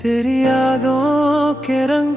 तेरी यादों के रंग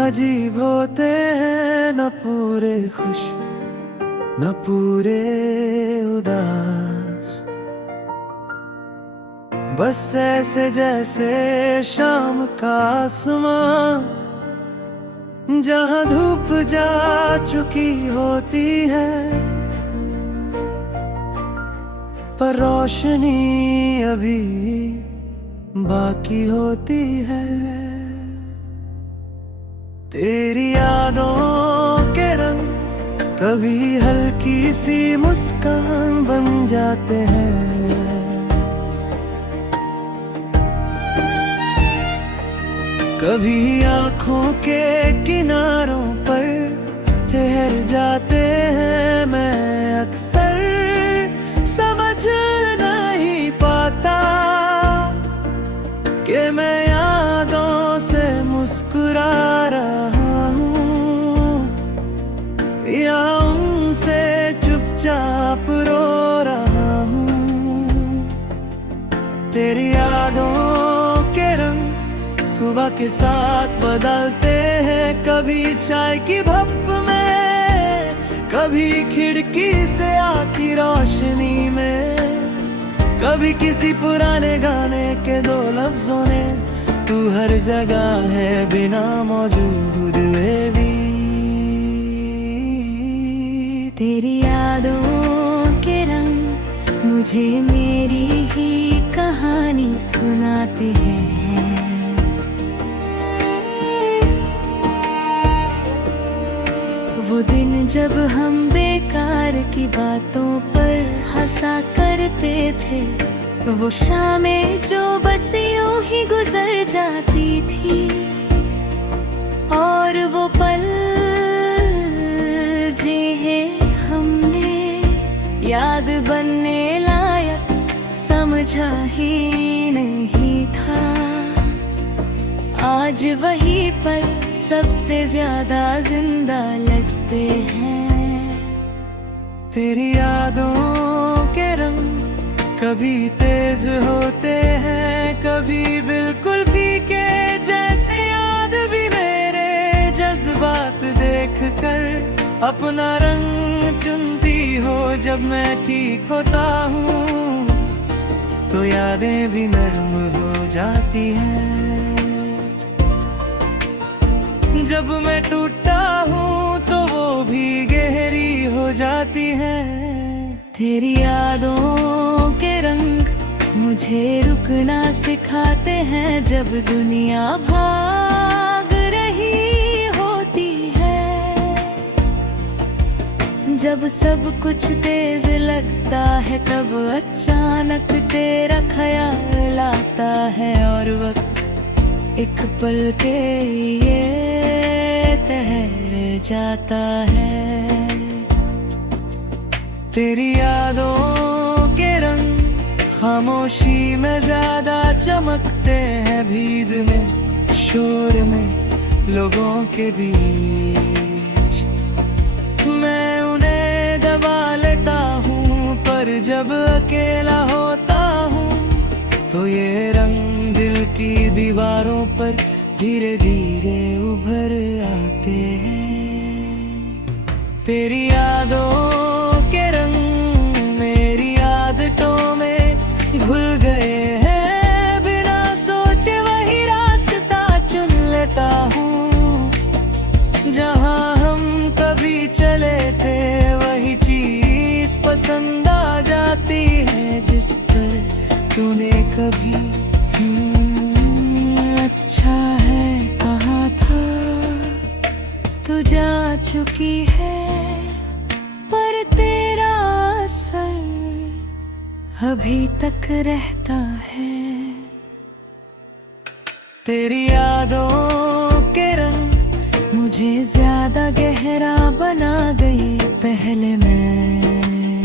अजीब होते हैं, न पूरे खुश न पूरे उदास। बस ऐसे जैसे शाम का आसमां, जहां धूप जा चुकी होती है पर रोशनी अभी बाकी होती है। तेरी यादों के रंग कभी हल्की सी मुस्कान बन जाते हैं, कभी आँखों के किनारों पर ठहर जाते हैं। मैं अक्सर समझ नहीं पाता कि मैं यादों से मुस्कुरा रहा हूँ या उनसे चुपचाप रो रहा हूँ। तेरी यादों के रंग सुबह के साथ बदलते हैं, कभी चाय की भप में, कभी खिड़की से आती रोशनी में, कभी किसी पुराने गाने के दो लफ्जों ने। तू हर जगह है बिना मौजूद हुए भी। तेरी यादों के रंग मुझे मेरी ही कहानी सुनाते हैं। वो दिन जब हम बेकार की बातों पर हंसा करते थे, वो शामें जो बस यूं ही गुजर जाती थी, और वो पल जिन्हे हमने याद बनने लायक समझा ही नहीं था। आज वही पल सबसे ज्यादा जिंदा लगते हैं। तेरी यादों के रंग कभी तेज होते हैं, कभी बिल्कुल फीके जैसे। याद भी मेरे जज्बात देख कर अपना रंग चुनती हो। जब मैं ठीक होता हूँ तो यादें भी नरम हो जाती हैं, जब मैं टूटा हूँ तो वो भी गहरी हो जाती है। तेरी यादों के रंग मुझे रुकना सिखाते हैं, जब दुनिया भाग रही होती है। जब सब कुछ तेज लगता है तब अचानक तेरा ख्याल आता है, और वक्त एक पल के लिए ठहर जाता है। तेरी यादों के रंग खामोशी में ज्यादा चमकते हैं, भीड़ में शोर में लोगों के बीच। मैं उन्हें दबा लेता हूँ, पर जब अकेला होता हूँ तो ये रंग दिल की दीवारों पर धीरे धीरे उभर आते हैं। तेरी यादों के रंग मेरी आदतों में घुल गए हैं, बिना सोचे वही रास्ता चुन लेता हूँ। जहाँ हम कभी चले थे वही चीज पसंद आ जाती है, जिस पर तूने कभी अच्छा है कहा था। तू जा चुकी है पर तेरा असर अभी तक रहता है। तेरी यादों के रंग मुझे ज्यादा गहरा बना गई। पहले मैं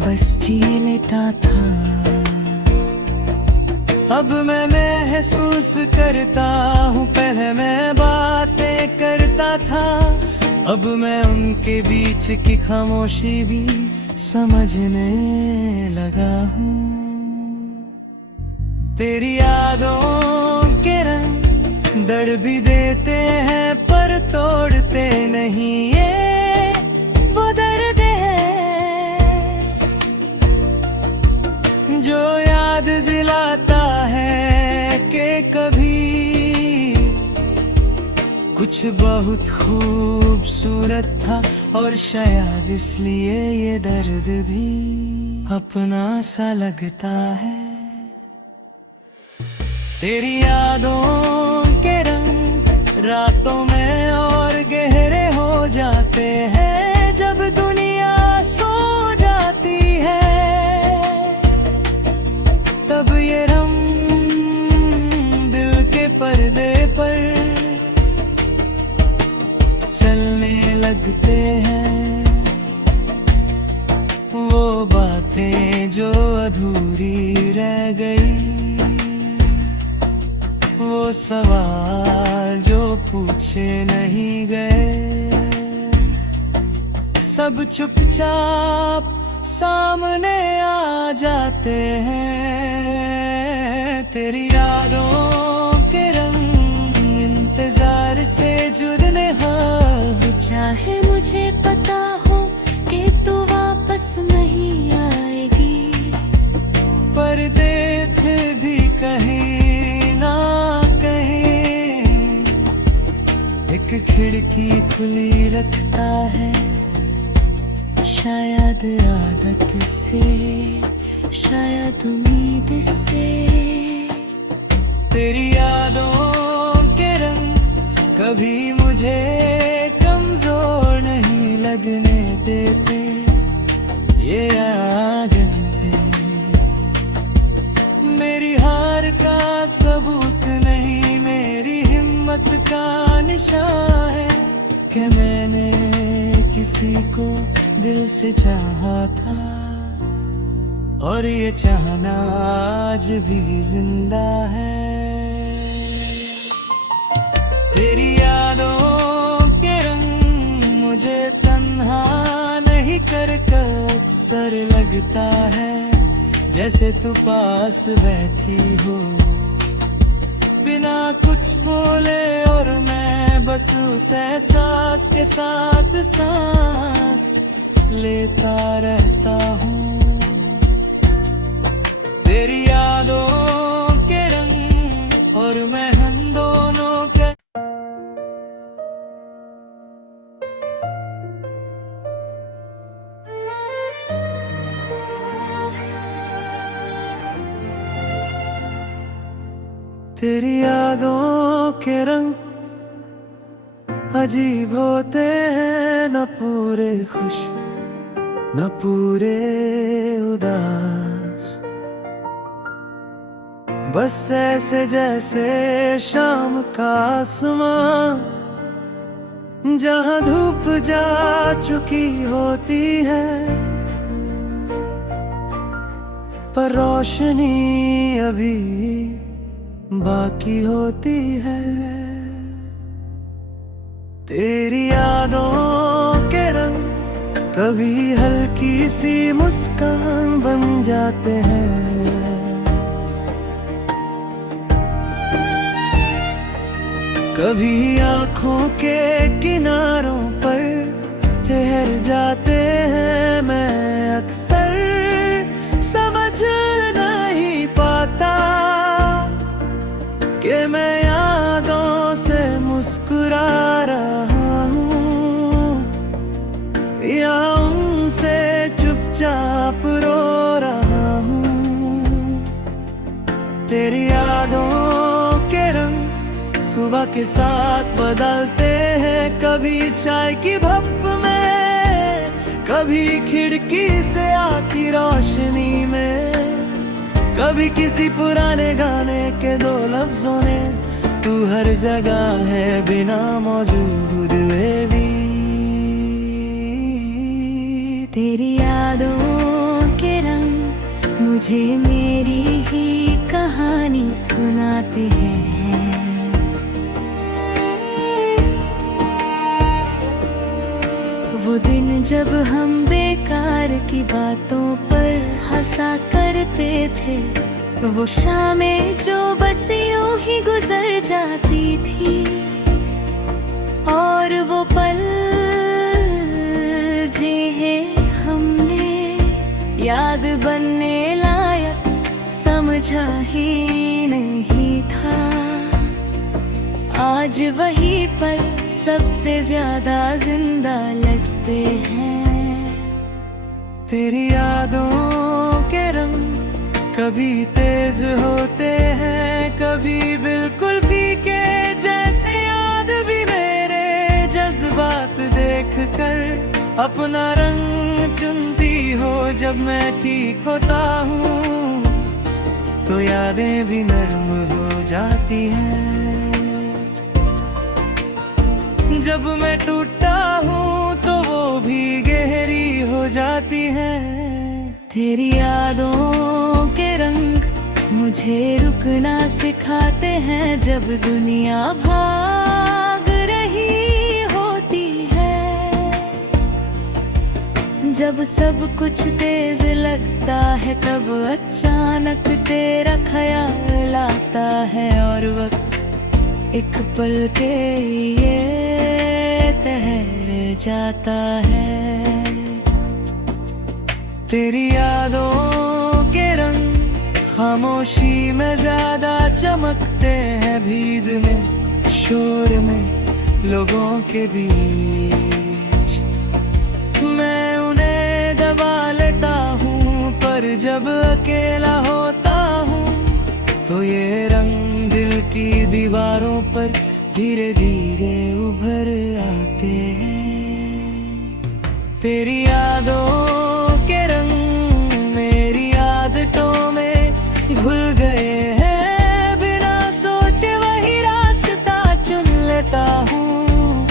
बस जी लेता था, अब मैं महसूस करता हूँ। पहले मैं बातें करता था, अब मैं उनके बीच की खामोशी भी समझने लगा हूँ। तेरी यादों के रंग दर्द भी देते हैं पर तोड़ते नहीं, ये वो दर्द है जो याद दिलाता है कि कभी कुछ बहुत खूबसूरत था, और शायद इसलिए ये दर्द भी अपना सा लगता है। तेरी यादों के रंग रातों में और गहरे हो जाते हैं जब दुनिया सो जाती है, तब ये रंग दिल के पर्दे पर चलने लगते हैं। वो बातें जो अधूरी रह गई, वो सवाल जो पूछे नहीं गए, सब चुपचाप सामने आ जाते हैं। तेरी यादों के रंग इंतजार से जुड़ने हां, चाहे मुझे पता हो कि तू वापस नहीं आएगी, पर देख भी कहीं ना कहीं एक खिड़की खुली रखता है, शायद आदत से, शायद उम्मीद से। तेरी यादों के रंग कभी मुझे कमजोर नहीं लगने देते, ये आगन मेरी हार का सबूत नहीं, मेरी हिम्मत का निशान है कि मैंने किसी को दिल से चाहा था, और ये चाहना आज भी जिंदा है। तेरी यादों के रंग मुझे तन्हा नहीं कर अक्सर लगता है, जैसे तू पास बैठी हो बिना कुछ बोले, और मैं बस उस एहसास के साथ सांस लेता रहता हूँ। तेरी यादों के रंग और मैं हम दोनों के तेरी यादों के रंग अजीब होते हैं, न पूरे खुश न पूरे उदास, बस ऐसे जैसे शाम का आसमां जहां धूप जा चुकी होती है, पर रोशनी अभी बाकी होती है। तेरी यादों के रंग कभी हल्की सी मुस्कान बन जाते हैं, कभी आँखों के किनारों पर ठहर जाते हैं। मैं अक्सर समझ नहीं पाता कि मैं यादों से मुस्कुरा रहा हूँ या उनसे चुपचाप रो रहा हूँ। तेरी यादों के रंग सुबह के साथ बदलते हैं, कभी चाय की भप में, कभी खिड़की से आती रोशनी में, कभी किसी पुराने गाने के दो लफ्जों में। तू हर जगह है बिना मौजूद हुए भी। तेरी यादों के रंग मुझे मेरी ही कहानी सुनाते हैं। वो दिन जब हम बेकार की बातों पर हंसा करते थे, वो शामें जो बस यूं ही गुजर जाती थी, और वो पल जिन्हे हमने याद बनने लायक समझा ही नहीं था, आज वही पल सबसे ज्यादा जिंदा लगते हैं। तेरी यादों के रंग कभी तेज होते हैं, कभी बिल्कुल फीके जैसे। याद भी मेरे जज्बात देख कर अपना रंग चुनती हो। जब मैं ठीक होता हूँ तो यादें भी नरम हो जाती हैं, जब मैं टूटा हूँ तो वो भी गहरी हो जाती है। तेरी यादों के रंग मुझे रुकना सिखाते हैं, जब दुनिया भाग रही होती है। जब सब कुछ तेज लगता है तब अचानक तेरा ख्याल आता है, और वक्त एक पल के लिए ठहर जाता है। तेरी यादों के रंग खामोशी में ज्यादा चमकते हैं, भीड़ में शोर में लोगों के बीच। मैं उन्हें दबा लेता हूँ, पर जब अकेला होता हूँ तो ये रंग दिल की दीवारों पर धीरे धीरे उभर आते हैं। तेरी यादों के रंग मेरी आदतों में घुल गए हैं, बिना सोचे वही रास्ता चुन लेता हूँ।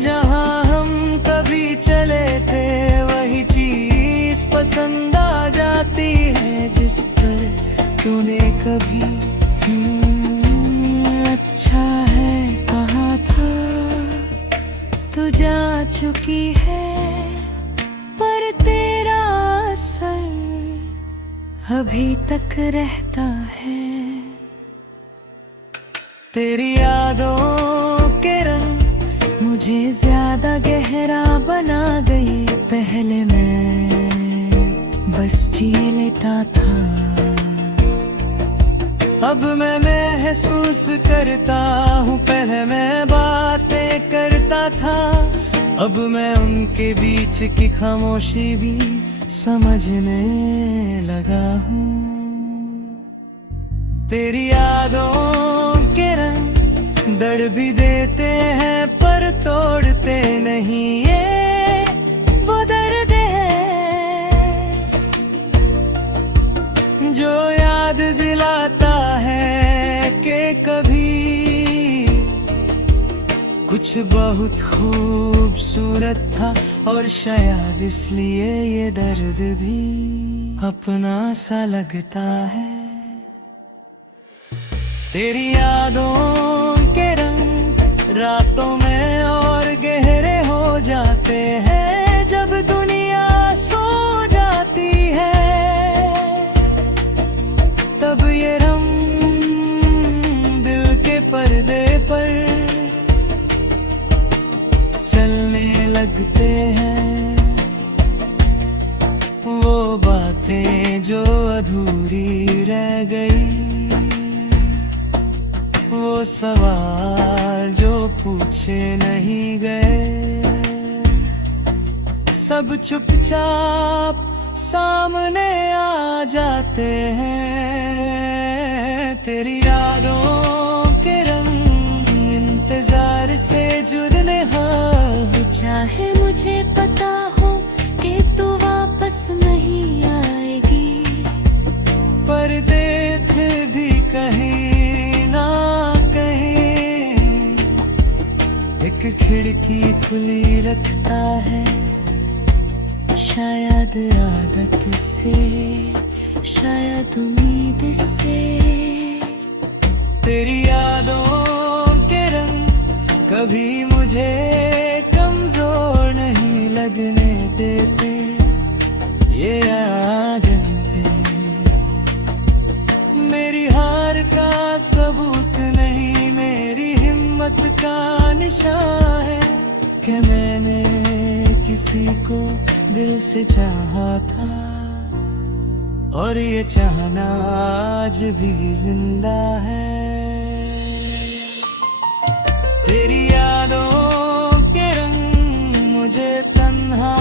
जहाँ हम कभी चले थे वही चीज पसंद आ जाती है, जिस पर तूने कभी अच्छा है कहा था। तू जा चुकी है पर तेरा असर अभी तक रहता है। तेरी यादों के रंग मुझे ज्यादा गहरा बना गई, पहले मैं बस जी लेता था। अब मैं महसूस करता हूँ, पहले मैं बातें करता था। अब मैं उनके बीच की खामोशी भी समझने लगा हूँ। तेरी यादों के रंग दर्द भी देते हैं पर तोड़ते नहीं, ये वो दर्द है जो याद दिलाता है कि कभी कुछ बहुत खूबसूरत था, और शायद इसलिए ये दर्द भी अपना सा लगता है। तेरी यादों के रंग रातों में और गहरे हो जाते हैं, जब दुनिया सो जाती है। तब ये रंग दिल के पर्दे पर चलने लगते हैं, वो बातें जो अधूरी रह गई, वो सवाल जो पूछे नहीं गए, सब चुपचाप सामने आ जाते हैं। तेरी यादों के रंग इंतजार से जुड़ने चाहे मुझे पता हो कि तू वापस नहीं आएगी, पर देख भी कहीं ना कहीं एक खिड़की खुली रखता है, शायद आदत से, शायद उम्मीद से। तेरी यादों के रंग कभी मुझे कमजोर नहीं लगने देते, ये यादें किस्मत का निशान है कि मैंने किसी को दिल से चाहा था और ये चाहना आज भी जिंदा है। तेरी यादों के रंग मुझे तन्हा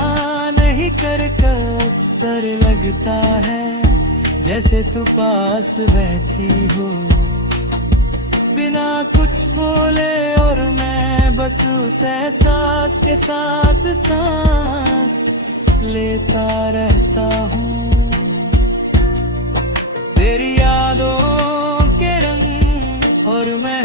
नहीं कर अक्सर लगता है, जैसे तू पास बैठी हो बिना कुछ बोले, और मैं बस उस एहसास के साथ सांस लेता रहता हूँ। तेरी यादों के रंग और मैं